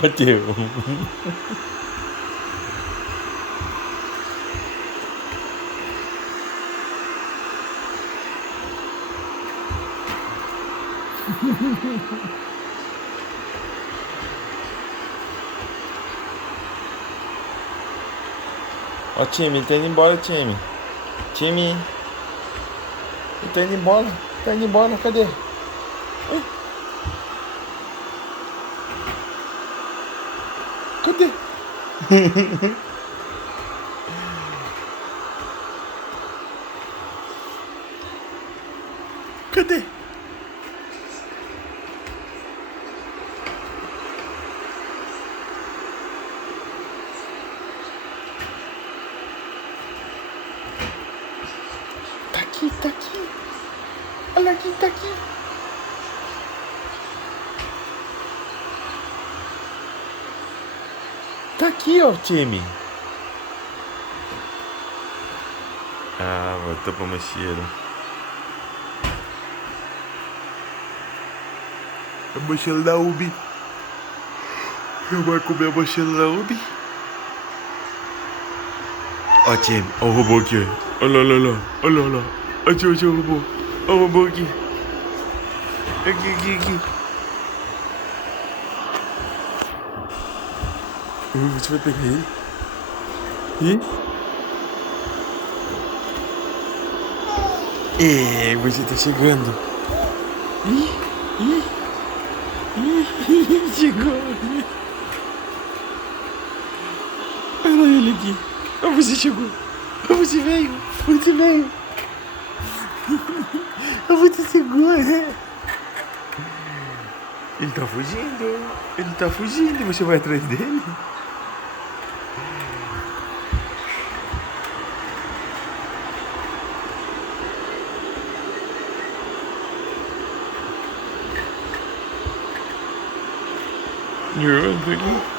Bateu. Ó, time, ele tá indo embora, time. Time. Ele tá indo embora. Tá indo embora, cadê? Ih, cadê? Cadê? Tá aqui, tá aqui. Olha aqui, tá aqui. Tá aqui, ó, time. Ah, voltou pra mochila. A mochila da Ubi. Eu vou comer a mochila da Ubi. Ó, time, ó o robô aqui. Olha lá, olha lá, olha lá. Olha o robô. Olha o robô aqui. Aqui. Você vai pegar ele? Você tá chegando. Chegou. Olha ele aqui. Você chegou. Você veio. Você chegou, né? Ele tá fugindo. Você vai atrás dele? Aqui.